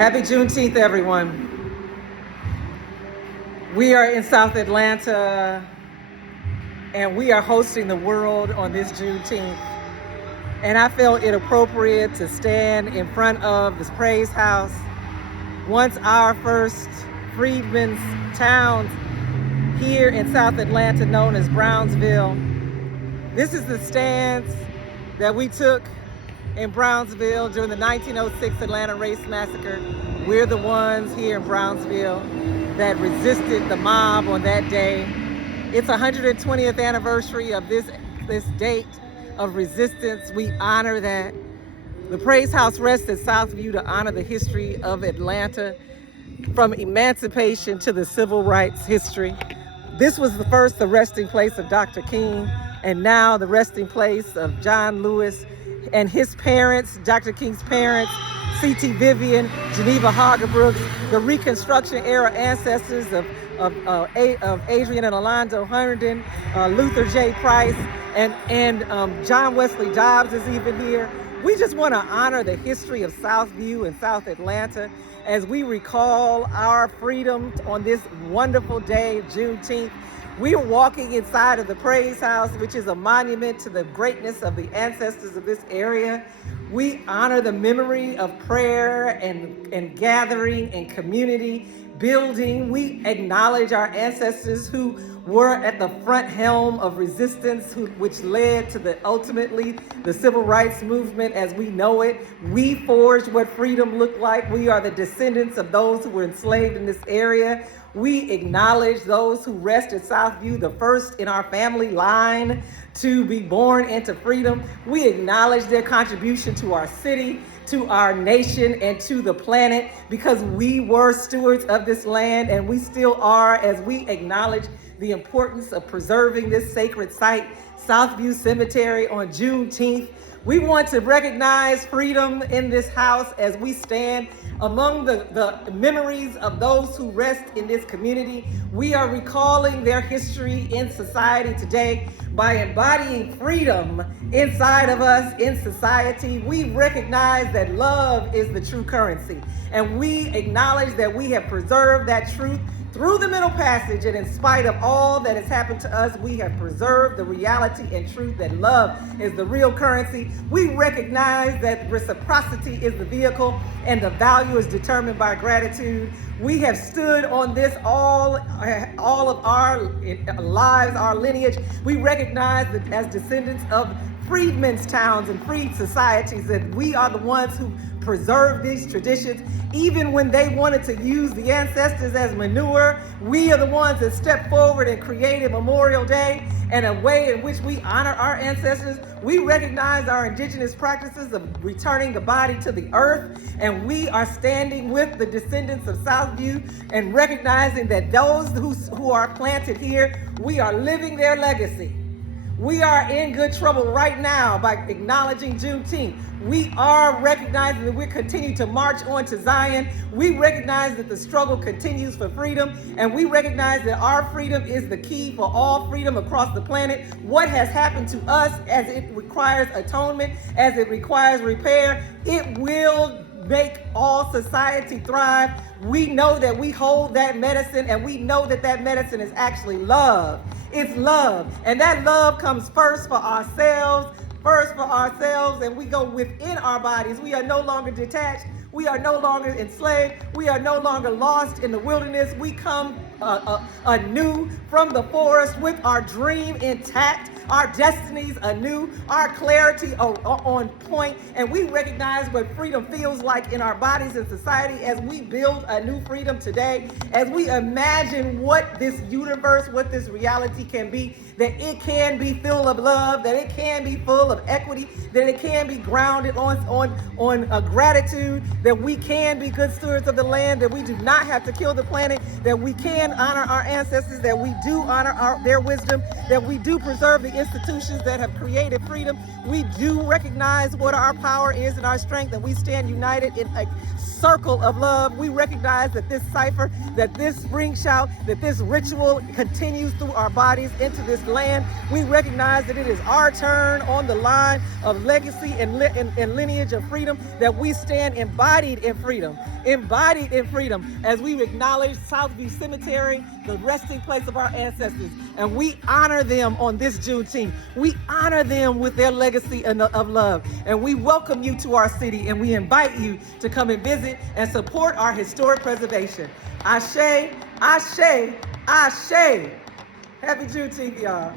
Happy Juneteenth, everyone. We are in South Atlanta, and we are hosting the world on this Juneteenth. And I felt it appropriate to stand in front of this praise house, once our first freedmen's towns here in South Atlanta known as Brownsville. This is the stance that we took in Brownsville during the 1906 Atlanta Race Massacre. We're the ones here in Brownsville that resisted the mob on that day. It's 120th anniversary of this date of resistance. We honor that. The Praise House rests at Southview to honor the history of Atlanta from emancipation to the civil rights history. This was the resting place of Dr. King, and now the resting place of John Lewis and his parents, Dr. King's parents, C.T. Vivian, Geneva Hagerbrooks, the Reconstruction era ancestors of Adrian and Alonzo Herndon, Luther J. Price, and John Wesley Dobbs is even here. We just want to honor the history of Southview and South Atlanta as we recall our freedom on this wonderful day, Juneteenth. We are walking inside of the Praise House, which is a monument to the greatness of the ancestors of this area. We honor the memory of prayer and gathering and community building. We acknowledge our ancestors who were at the front helm of resistance, which led to ultimately the civil rights movement as we know it. We forged what freedom looked like. We are the descendants of those who were enslaved in this area. We acknowledge those who rest at Southview, the first in our family line to be born into freedom. We acknowledge their contribution to our city, to our nation, and to the planet, because we were stewards of this land, and we still are, as we acknowledge the importance of preserving this sacred site, Southview Cemetery, on Juneteenth. We want to recognize freedom in this house as we stand among the memories of those who rest in this community. We are recalling their history in society today by embodying freedom inside of us in society. We recognize that love is the true currency, and we acknowledge that we have preserved that truth through the Middle Passage, and in spite of all that has happened to us, we have preserved the reality and truth that love is the real currency. We recognize that reciprocity is the vehicle and the value is determined by gratitude. We have stood on this all of our lives, our lineage. We recognize that as descendants of freedmen's towns and freed societies, that we are the ones who preserve these traditions. Even when they wanted to use the ancestors as manure, we are the ones that stepped forward and created Memorial Day and a way in which we honor our ancestors. We recognize our indigenous practices of returning the body to the earth, and we are standing with the descendants of Southview and recognizing that those who are planted here, we are living their legacy. We are in good trouble right now by acknowledging Juneteenth. We are recognizing that we continue to march on to Zion. We recognize that the struggle continues for freedom, and we recognize that our freedom is the key for all freedom across the planet. What has happened to us, as it requires atonement, as it requires repair, it will make all society thrive. We know that we hold that medicine, and we know that that medicine is actually love. It's love, and that love comes first for ourselves, and we go within our bodies. We are no longer detached. We are no longer enslaved. We are no longer lost in the wilderness. We come anew from the forest with our dream intact, our destinies anew, our clarity on point, and we recognize what freedom feels like in our bodies and society as we build a new freedom today, as we imagine what this universe, what this reality can be, that it can be full of love, that it can be full of equity, that it can be grounded on gratitude, that we can be good stewards of the land, that we do not have to kill the planet, that we can honor our ancestors, that we do honor their wisdom, that we do preserve the institutions that have created freedom. We do recognize what our power is and our strength, and we stand united in a circle of love. We recognize that this cipher, that this spring shout, that this ritual continues through our bodies into this land. We recognize that it is our turn on the line of legacy and lineage of freedom, that we stand embodied in freedom as we acknowledge Southview Cemetery, the resting place of our ancestors, and we honor them on this Juneteenth. We honor them with their legacy of love, and we welcome you to our city, and we invite you to come and visit and support our historic preservation. Ashe, ashe, ashe. Happy Juneteenth, y'all.